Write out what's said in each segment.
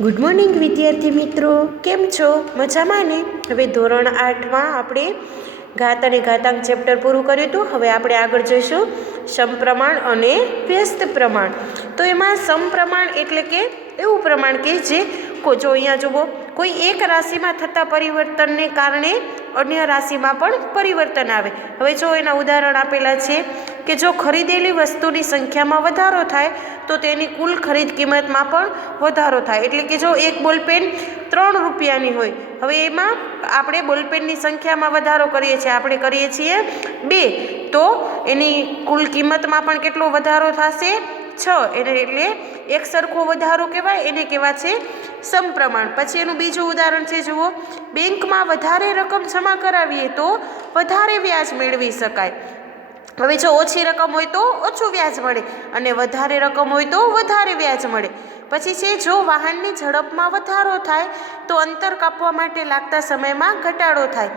Good morning વિદ્યાર્થી મિત્રો, કેમ છો? મજામાં ને? હવે ધોરણ 8માં આપણે ઘાત અને ઘાતાંક ચેપ્ટર પૂરું કર્યું હતું. હવે આપણે આગળ જઈશું સમપ્રમાણ અને વ્યસ્ત પ્રમાણ. તો એમાં સમપ્રમાણ એટલે કે એવું પ્રમાણ કે જે જો અહીંયા જુઓ, કોઈ એક રાશિમાં થતા પરિવર્તનને કારણે અન્ય રાશિમાં પણ પરિવર્તન આવે. હવે જો એના ઉદાહરણ આપેલા છે કે જો ખરીદેલી વસ્તુની સંખ્યામાં વધારો થાય તો તેની કુલ ખરીદ કિંમતમાં પણ વધારો થાય. એટલે કે જો એક બોલપેન 3 રૂપિયાની હોય, હવે એમાં આપણે બોલપેનની સંખ્યામાં વધારો કરીએ છીએ, આપણે કરીએ છીએ 2, તો એની કુલ કિંમતમાં પણ કેટલો વધારો થશે? 6. એટલે એક સરખો વધારો કહેવાય, એને કહેવાય છે સમપ્રમાણ. પછી એનું બીજું ઉદાહરણ છે, જુઓ, બેંકમાં વધારે રકમ જમા કરાવીએ તો વધારે વ્યાજ મેળવી શકાય. હવે જો ઓછી રકમ હોય તો ઓછું વ્યાજ મળે અને વધારે રકમ હોય તો વધારે વ્યાજ મળે. પછી છે, જો વાહનની ઝડપમાં વધારો થાય તો અંતર કાપવા માટે લાગતા સમયમાં ઘટાડો થાય.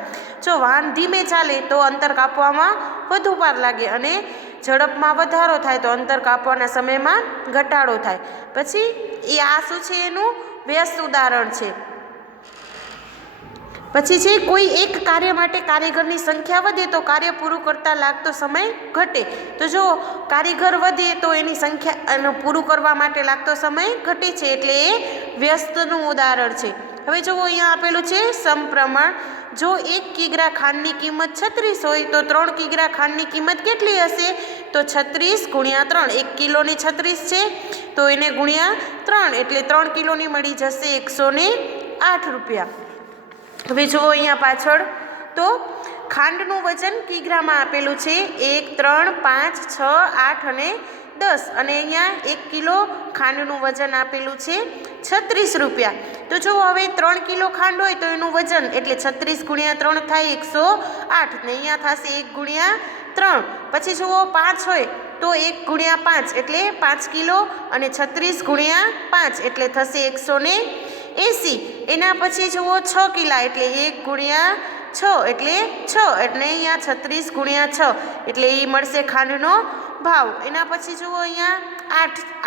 જો વાહન ધીમે ચાલે તો અંતર કાપવામાં વધુ વાર લાગે અને ઝડપમાં વધારો થાય તો અંતર કાપવાના સમયમાં ઘટાડો થાય. પછી એ આ શું છે? એનું વ્યસ્ત ઉદાહરણ છે. પછી છે, કોઈ એક કાર્ય માટે કારીગરની સંખ્યા વધે તો કાર્ય પૂરું કરતાં લાગતો સમય ઘટે. તો જો કારીગર વધે તો એની સંખ્યા પૂરું કરવા માટે લાગતો સમય ઘટે છે, એટલે એ વ્યસ્તનું ઉદાહરણ છે. હવે જુઓ, અહીંયા આપેલું છે સમપ્રમાણ. જો 1 કિગ્રા ખાંડની કિંમત 36 હોય તો 3 કિગ્રા ખાંડની કિંમત કેટલી હશે? તો 36 ગુણ્યા 3. 1 કિલોની 36 છે તો એને ગુણ્યા 3 એટલે 3 કિલોની મળી જશે 108 રૂપિયા. હવે જુઓ અહીંયા પાછળ, તો ખાંડનું વજન કિગ્રામાં આપેલું છે 1, 3, 5, 6, 8 અને 10, અને અહીંયા 1 કિલો ખાંડનું વજન આપેલું છે 36 રૂપિયા. તો જો હવે 3 કિલો ખાંડ હોય તો એનું વજન એટલે 36 ગુણ્યા 3 થાય 108, ને અહીંયા થશે 1 ગુણ્યા 3. પછી જુઓ 5 હોય તો 1 ગુણ્યા 5 એટલે 5 કિલો અને 36 ગુણ્યા 5 એટલે થશે 180. એના પછી જુઓ 6 કિલા એટલે 1 ગુણ્યા 6 એટલે 6, એટલે અહીંયા 36 ગુણ્યા 6 એટલે એ મળશે ખાંડનો ભાવ. એના પછી જુઓ અહીંયા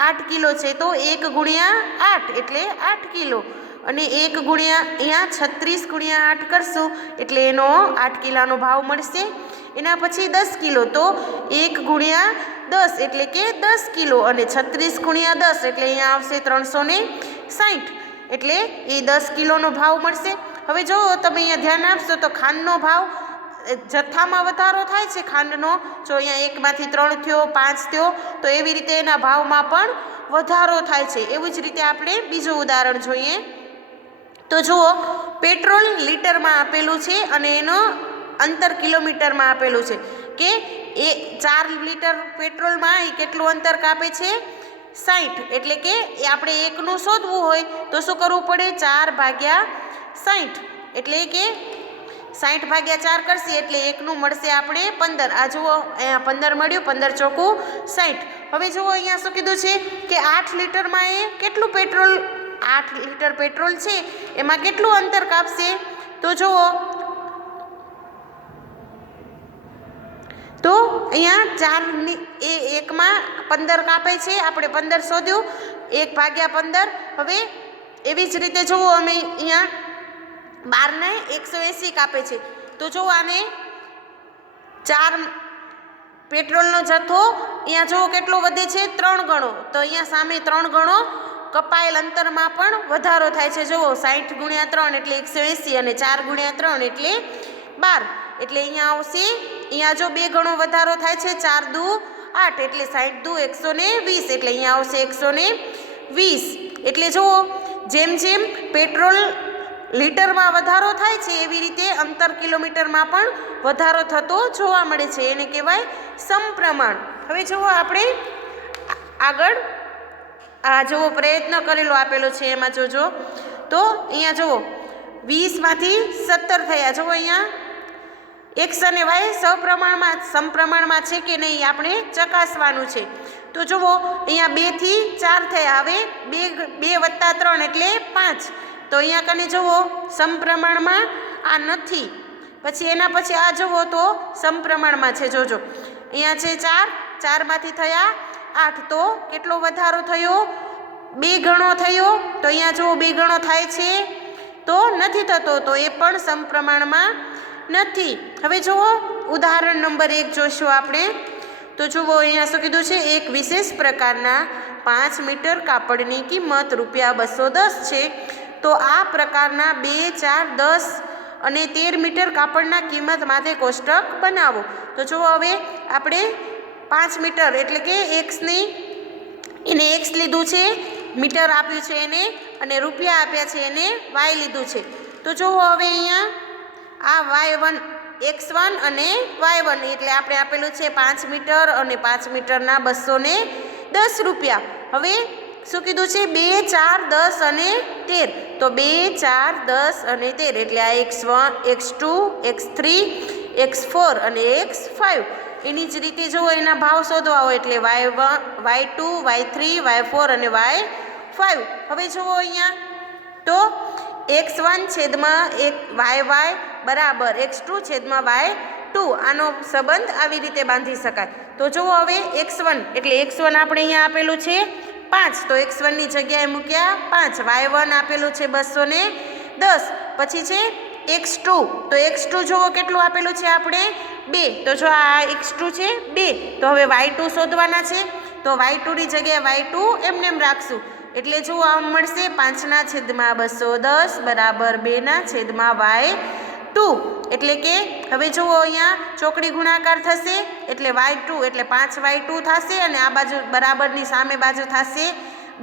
8 કિલો છે તો 1 ગુણ્યા 8 એટલે 8 કિલો, અને 1 ગુણ્યા અહીંયા 36 ગુણ્યા 8 કરશું એટલે એનો 8 કિલાનો ભાવ મળશે. એના પછી 10 કિલો તો 1 ગુણ્યા 10 એટલે કે 10 કિલો, અને 36 ગુણ્યા 10 એટલે અહીંયા આવશે 360 એટલે એ 10 કિલોનો ભાવ મળશે. હવે જો તમે અહીંયા ધ્યાન આપશો તો ખાંડનો ભાવ જથ્થામાં વધારો થાય છે ખાંડનો. જો અહીંયા 1માંથી 3 થયો, 5 થયો, તો એવી રીતે એના ભાવમાં પણ વધારો થાય છે. એવું જ રીતે આપણે બીજું ઉદાહરણ જોઈએ. તો જુઓ, પેટ્રોલ લીટરમાં આપેલું છે અને એનો અંતર કિલોમીટરમાં આપેલું છે કે એ 4 લીટર પેટ્રોલમાં એ કેટલું અંતર કાપે છે? 60. એટલે કે એ આપણે એકનું શોધવું હોય તો શું કરવું પડે? 4/60 એટલે કે 60/4 કરશે એટલે એકનું મળશે આપણે 15. આ જુઓ, અહીંયા 15 મળ્યું, 15 ચોકું 60. હવે જુઓ અહીંયા શું કીધું છે કે 8 લીટરમાં એ કેટલું પેટ્રોલ, 8 લીટર પેટ્રોલ છે એમાં કેટલું અંતર કાપશે? તો જુઓ, તો અહીંયા 4 એકમાં 15 કાપે છે, આપણે 15 શોધ્યું, 1/15. હવે એવી જ રીતે જુઓ, અમે અહીંયા 12ને 180 કાપે છે. તો જુઓ, આને 4 પેટ્રોલનો જથ્થો અહીંયા જુઓ કેટલો વધે છે? 3 ગણો. તો અહીંયા સામે 3 ગણો કપાયેલ અંતરમાં પણ વધારો થાય છે. જુઓ, 60 ગુણ્યા 3 એટલે 180 અને 4 ગુણ્યા 3 એટલે 12. એટલે અહીંયા આવશે, અહીંયા જો 2 ગણો વધારો થાય છે, 4 દુ 8 એટલે 60 દુ 120 એટલે અહીંયા આવશે 120. એટલે જુઓ, જેમ જેમ પેટ્રોલ લીટરમાં વધારો થાય છે એવી રીતે અંતર કિલોમીટરમાં પણ વધારો થતો જોવા મળે છે. એને કહેવાય સમપ્રમાણ. હવે જુઓ, આપણે આગળ આ જુઓ પ્રયત્ન કરેલો આપેલો છે, એમાં જોજો તો અહીંયા જુઓ 20માંથી 17 થયા. જુઓ અહીંયા એક્સ અને વાય સમપ્રમાણમાં છે કે નહીં આપણે ચકાસવાનું છે. તો જુઓ, અહીંયા 2થી 4 થયા. હવે 2 વત્તા 3 એટલે 5. તો અહીંયા કને જુઓ સમપ્રમાણમાં આ નથી. પછી એના પછી આ જુઓ તો સમપ્રમાણમાં છે. જોજો, અહીંયા છે 4, 4માંથી થયા 8, તો કેટલો વધારો થયો? 2 ગણો થયો તો અહીંયા જુઓ 2 ગણો થાય છે તો નથી થતો, તો એ પણ સમપ્રમાણમાં નથી. હવે જુઓ ઉદાહરણ નંબર 1 જોઈશું આપણે. તો જુઓ અહીંયા શું કીધું છે, એક વિશેષ પ્રકારના 5 મીટર કાપડની કિંમત ₹210 છે. તો આ પ્રકારના 2, 4, 10 અને 13 મીટર કાપડના કિંમત માટે કોષ્ટક બનાવો. તો જુઓ હવે આપણે 5 મીટર એટલે કે એને એક્સ લીધું છે, મીટર આપ્યું છે એને, અને રૂપિયા આપ્યા છે એને વાય લીધું છે. તો જુઓ હવે અહીંયા આ y1 x1 અને y1 એટલે આપણે આપેલું છે 5 મીટર અને 5 મીટરના ₹210. હવે શું કીધું છે, 2, 4, 10 અને 13. તો 2, 4, 10 અને 13 એટલે આ x1, x2, x3, x4 અને x5. એની જ રીતે જુઓ એના ભાવ શોધવા હોય એટલે y1, y2, y3, y4 અને y5. હવે જુઓ અહીંયા તો x1 છેદમાં y બરાબર x2 છેદમાં y2 આનો સંબંધ આવી રીતે બાંધી શકાય. તો જુઓ હવે x1 એટલે x1 આપણે અહીંયા આપેલું છે 5, તો x1 ની જગ્યાએ મૂક્યા 5. y1 આપેલું છે 210. પછી છે x2, તો x2 જુઓ કેટલું આપેલું છે આપણે 2. તો જો આ x2 છે 2, તો હવે y2 શોધવાના છે. તો y2 ની જગ્યાએ y2 એમને રાખશું એટલે જુઓ આમ મળશે 5/210 બરાબર 2/y2. એટલે કે હવે જુઓ અહીંયા ચોકડી ગુણાકાર થશે એટલે y2 એટલે 5y2 થશે અને આ બાજુ બરાબરની સામે બાજુ થશે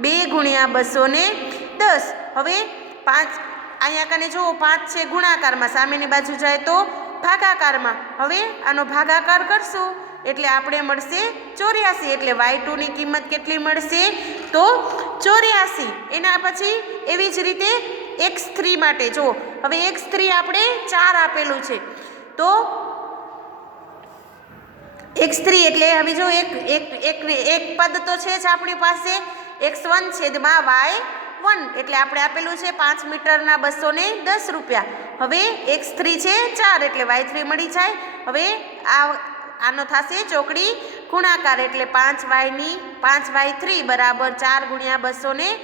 2/210. હવે 5 અહીંયા કને જુઓ 5 છે ગુણાકારમાં, સામેની બાજુ જાય તો ભાગાકારમાં. હવે આનો ભાગાકાર કરશું એટલે આપણે મળશે 84. એટલે y2 ની કિંમત કેટલી મળશે તો 84. એના પછી એવી જ રીતે x3 માટે જુઓ હવે x3 આપણે 4 આપેલું છે. તો x3 એટલે હવે જો એક પદ તો છે જ આપણી પાસે x1 છેદમાં y1 એટલે આપણે આપેલું છે 5 મીટરના ₹210. હવે x3 છે 4 એટલે y3 મળી જાય. હવે આનો થશે ચોકડી ગુણાકાર એટલે 5y3 બરાબર 4/210.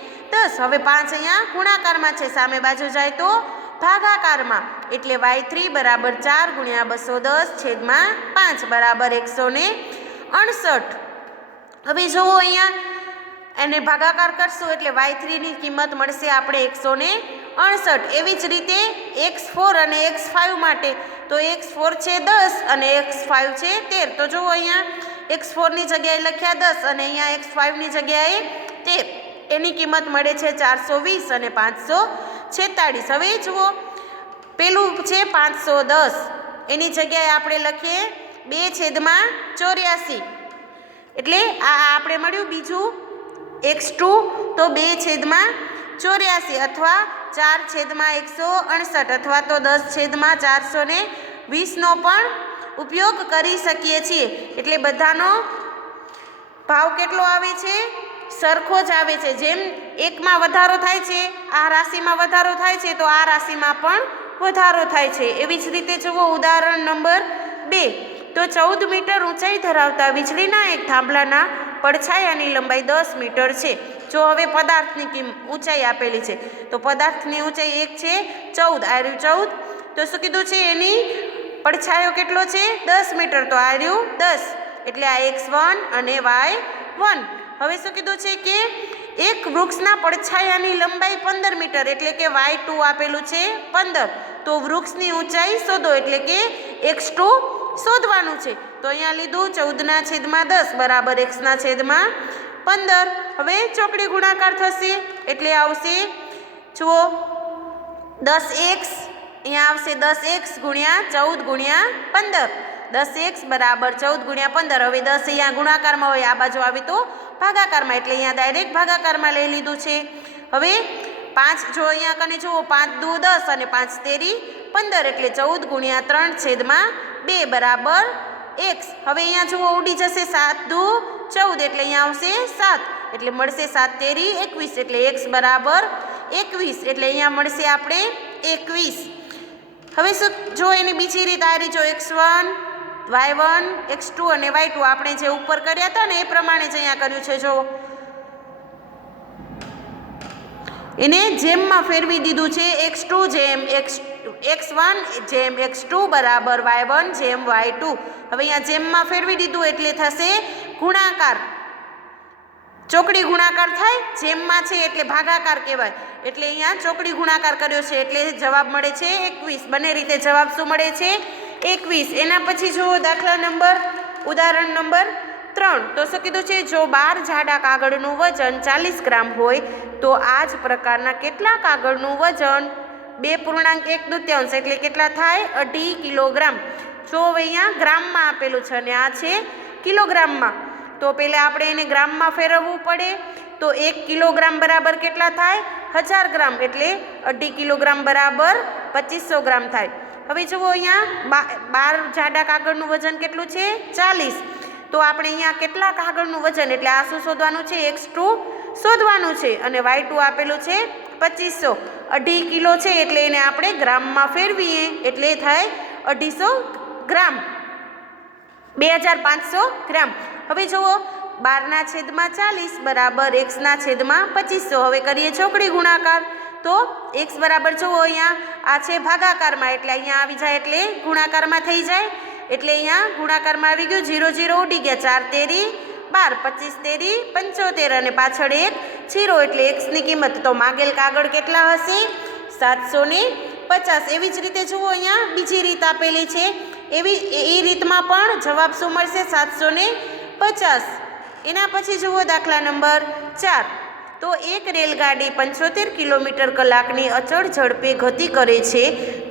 હવે 5 અહીંયા ગુણાકારમાં છે, સામે બાજુ જાય તો ભાગાકારમાં એટલે y3 બરાબર 4/210 છેદમાં 5 બરાબર 168. હવે જુઓ અહીંયા એને ભાગાકાર કરશું એટલે y3 ની કિંમત મળશે આપણે 168. એવી જ રીતે x4 અને x5 માટે તો x4 છે 10 અને x5 છે 13. તો જુઓ અહીંયા x4 ની જગ્યાએ લખ્યા 10 અને અહીંયા x5 ની જગ્યાએ 13. એની કિંમત મળે છે 420 અને 546. હવે જુઓ પેલું છે 510 એની જગ્યાએ આપણે લખીએ 2/84 એટલે આ આપણે મળ્યું બીજું x2 તો 2/84 અથવા 4/168 અથવા તો 10/420 નો પણ ઉપયોગ કરી શકીએ છીએ. એટલે બધાનો ભાવ કેટલો આવે છે, સરખો જ આવે છે. જેમ એકમાં વધારો થાય છે, આ રાશિમાં વધારો થાય છે, તો આ રાશિમાં પણ વધારો થાય છે. એવી જ રીતે જુઓ ઉદાહરણ નંબર 2. તો 14 મીટર ઊંચાઈ ધરાવતા વીજળીના એક થાંભલાના પડછાયાની લંબાઈ 10 મીટર છે. જો હવે પદાર્થની ઊંચાઈ આપેલી છે તો પદાર્થની ઊંચાઈ 1 છે 14, આ રહ્યું 14. તો શું કીધું છે એની પડછાયો કેટલો છે 10 મીટર, તો આ રહ્યું 10 એટલે આ x1 અને y1. હવે શું કીધું છે કે એક વૃક્ષના પડછાયાની લંબાઈ 15 મીટર એટલે કે y2 આપેલું છે 15. તો વૃક્ષની ઊંચાઈ શોધો એટલે કે x2 શોધવાનું છે. તો અહીંયા લીધું 14/10 બરાબર x/15. હવે ચોકડી ગુણાકાર થશે એટલે આવશે જુઓ 10x અહીંયા આવશે 10x ગુણ્યા 14 ગુણ્યા 15. 10x બરાબર 14 ગુણ્યા 15. હવે 10 અહીંયા ગુણાકારમાં હોય, આ બાજુ આવે તો ભાગાકારમાં એટલે અહીંયા ડાયરેક્ટ ભાગાકારમાં લઈ લીધું છે. હવે 5 જો અહીંયા કને જુઓ 5 દુ 10 અને 5 તેરી 15 એટલે 14 ગુણ્યા 3/2 બરાબર x. હવે અહીંયા જુઓ ઉડી જશે 7 દુ 14 એટલે અહીંયા આવશે 7 એટલે મળશે 7 તેરી 21 એટલે x બરાબર 21 એટલે અહીંયા મળશે આપણે 21. હવે શું જો એની બીજી રીત આ રહી, જો x1 y1 x2 અને y2 આપણે જે ઉપર કર્યા હતા ને એ પ્રમાણે જ અહીંયા કર્યું છે. જો એને જેમમાં ફેરવી દીધું છે. x2 જેમ x1 જેમ x2 બરાબર y1 જેમ y2. હવે અહીંયા જેમમાં ફેરવી દીધું એટલે થશે ગુણાકાર. ચોકડી ગુણાકાર થાય, જેમમાં છે એટલે ભાગાકાર કહેવાય, એટલે અહીંયા ચોકડી ગુણાકાર કર્યો છે એટલે જવાબ મળે છે 21. બંને રીતે જવાબ શું મળે છે? 21. એના પછી જુઓ દાખલા નંબર ઉદાહરણ નંબર 3. તો શું કીધું છે? જો 12 જાડા કાગળનું વજન 40 ગ્રામ હોય તો આ જ પ્રકારના કેટલા કાગળનું વજન 2.1 એટલે કેટલા થાય? 2.5 કિલોગ્રામ. જો હવે અહીંયા ગ્રામમાં આપેલું છે અને આ છે કિલોગ્રામમાં, તો પહેલાં આપણે એને ગ્રામમાં ફેરવવું પડે. તો 1 કિલોગ્રામ બરાબર કેટલા થાય? 1000 ગ્રામ, એટલે 2.5 કિલોગ્રામ બરાબર 2500 ગ્રામ થાય. હવે જુઓ અહીંયા 12 જાડા કાગળનું વજન કેટલું છે? 40. તો આપણે અહીંયા કેટલા કાગળનું વજન, એટલે આ શું શોધવાનું છે? x2 શોધવાનું છે અને y2 આપેલું છે 2500. 2.5 કિલો છે એટલે એને આપણે ગ્રામમાં ફેરવીએ એટલે થાય 250 ગ્રામ, 2500 ગ્રામ. હવે જુઓ 12/40 બરાબર x/2500. હવે કરીએ ચોકડી ગુણાકાર. તો x બરાબર જુઓ અહીંયા આ છે ભાગાકારમાં, એટલે અહીંયા આવી જાય એટલે ગુણાકારમાં થઈ જાય, એટલે અહીંયા ગુણાકારમાં આવી ગયું. 0 0 ઉડી ગયા. 4 તેરી 12, 25 તેરી 75 અને પાછળ 1 0, એટલે x ની કિંમત તો માગેલ કાગળ કેટલા હશે? 750. એવી જ રીતે જુઓ અહીંયા બીજી રીત આપેલી છે, એ રીતમાં પણ જવાબ શું મળશે? 750. એના પછી જુઓ દાખલા નંબર 4. તો એક રેલગાડી 75 કિલોમીટર કલાકની અચળ ઝડપે ગતિ કરે છે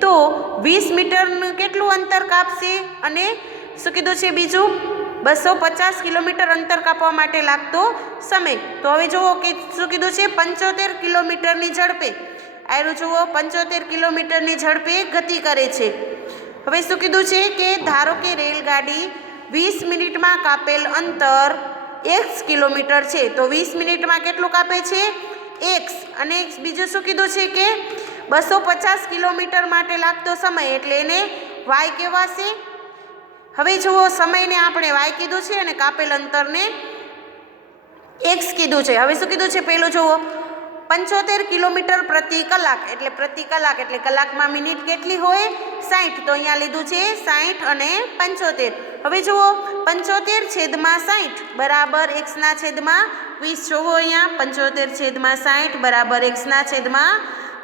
તો 20 મીટરનું કેટલું અંતર કાપશે? અને શું કીધું છે બીજું? 250 કિલોમીટર અંતર કાપવા માટે લાગતો સમય. તો હવે જુઓ કે શું કીધું છે? 75 કિલોમીટરની ઝડપે. આયરું જુઓ 75 કિલોમીટરની ઝડપે ગતિ કરે છે. હવે શું કીધું છે કે ધારો કે રેલગાડી 20 મિનિટમાં કાપેલ અંતર x કિલોમીટર છે, તો 20 મિનિટમાં કેટલું કાપે છે? x. અને બીજું શું કીધું છે કે 250 કિલોમીટર માટે લાગતો સમય, એટલે એને y કહેવાશે. હવે જુઓ સમયને આપણે y કીધું છે અને કાપેલ અંતરને x કીધું છે. હવે શું કીધું છે? પહેલું જુઓ 75 કિલોમીટર પ્રતિ કલાક, એટલે પ્રતિ કલાક એટલે કલાકમાં મિનિટ કેટલી હોય? 60. તો અહીંયા લીધું છે 60 અને 75. હવે જુઓ 75/60 બરાબર x/20. જુઓ અહીંયા 75/60 બરાબર x/20.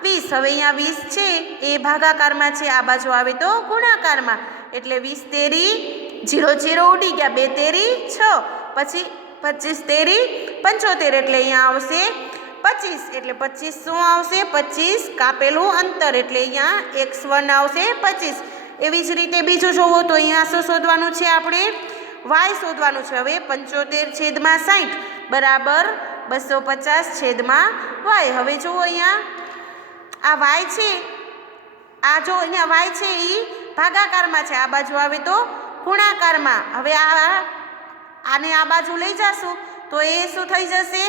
હવે અહીંયા 20 છે એ ભાગાકારમાં છે, આ બાજુ આવે તો ગુણાકારમાં, એટલે 20 તેરી 0 0 ઉડી ગયા. 2 તેરી 6, પછી 25 તેરી 75, એટલે અહીંયા આવશે 25. એટલે 25 શું આવશે? 25 કાપેલું અંતર, એટલે અહીંયા x1 આવશે 25. એવી જ રીતે બીજું જોવો તો અહીંયા શું શોધવાનું છે? આપણે y શોધવાનું છે. હવે 75/60 બરાબર 250/y. હવે જુઓ અહીંયા આ y છે, આ જો અહીંયા y છે એ ભાગાકારમાં છે, આ બાજુ આવે તો ગુણાકારમાં. હવે આને આ બાજુ લઈ જશું તો એ શું થઈ જશે?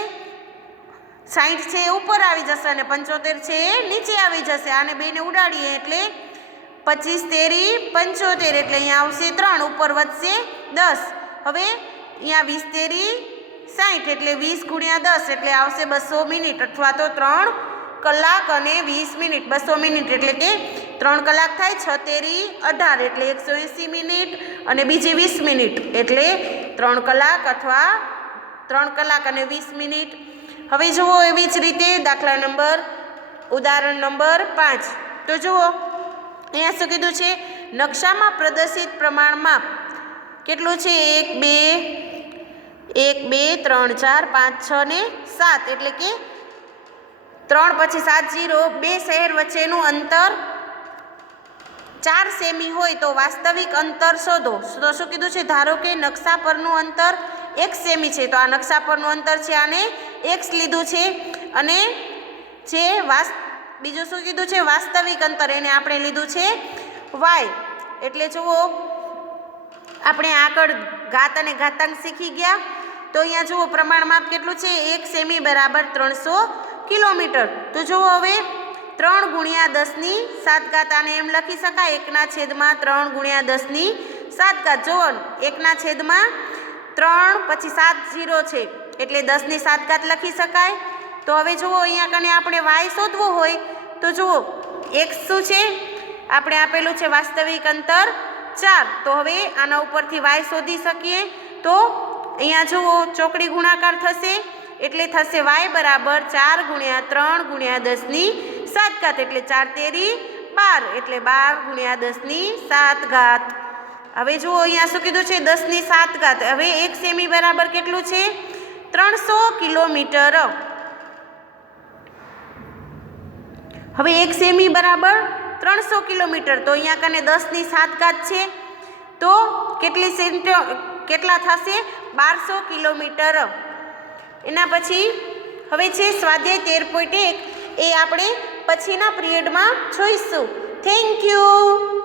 60 છે એ ઉપર આવી જશે અને 75 છે એ નીચે આવી જશે. આને બેને ઉડાડીએ એટલે 25 તેરી 75, એટલે અહીંયા આવશે 3, ઉપર વધશે 10. હવે અહીંયા 20 તેરી 60, એટલે 20 × 10 એટલે આવશે 200 મિનિટ, અથવા તો 3 કલાક અને 20 મિનિટ. 200 મિનિટ એટલે કે 3 કલાક થાય, 6 તેરી 18 એટલે 180 મિનિટ અને બીજી 20 મિનિટ એટલે 3 કલાક અથવા 3 કલાક અને 20 મિનિટ. હવે જુઓ એવી જ રીતે દાખલા નંબર ઉદાહરણ નંબર 5. તો જુઓ અહીંયા શું કીધું છે? નકશામાં પ્રદર્શિત પ્રમાણમાં કેટલું છે? 1 2 3 4 5 6 ને 7, એટલે કે 3 પછી 7 0. 2 શહેર વચ્ચેનું અંતર 4 સેમી હોય તો વાસ્તવિક અંતર શોધો. તો શું કીધું છે? ધારો કે નકશા પરનું અંતર 1 સેમી છે, તો આ નકશા પરનું અંતર છે, આને x લીધું છે, અને જે બીજું શું કીધું છે? વાસ્તવિક અંતર, એને આપણે લીધું છે y. એટલે જુઓ આપણે આગળ ઘાત અને ઘાતાંક શીખી ગયા. તો અહીંયા જુઓ પ્રમાણમાપ કેટલું છે? 1 સેમી બરાબર 300 કિલોમીટર. તો જુઓ હવે 3 × 10⁷ આને એમ લખી શકાય 1/3 × 10⁷. જુઓ 1/3 પછી 7 0 છે એટલે 10⁷ લખી શકાય. તો હવે જુઓ અહીંયા કને આપણે વાય શોધવો હોય તો જુઓ એક્સ શું છે, આપણે આપેલું છે વાસ્તવિક અંતર 4, તો હવે આના ઉપરથી વાય શોધી શકીએ. તો અહીંયા જુઓ ચોકડી ગુણાકાર થશે એટલે થશે વાય બરાબર 4 × 3 × 10⁷ એટલે 4 તેરી 12 એટલે 12 × 10⁷. હવે જુઓ અહીંયા શું કીધું છે 10⁷. હવે 1 સેમી બરાબર કેટલું છે 300 કિલોમીટર. હવે 1 સેમી બરાબર 300 કિલોમીટર, તો અહીંયા કને 10⁷ છે તો કેટલા થશે 1200 કિલોમીટર. એના પછી હવે છે સ્વાધ્યાય 13.1, એ આપણે પછીના પિરિયડમાં જોઈશું. Thank you.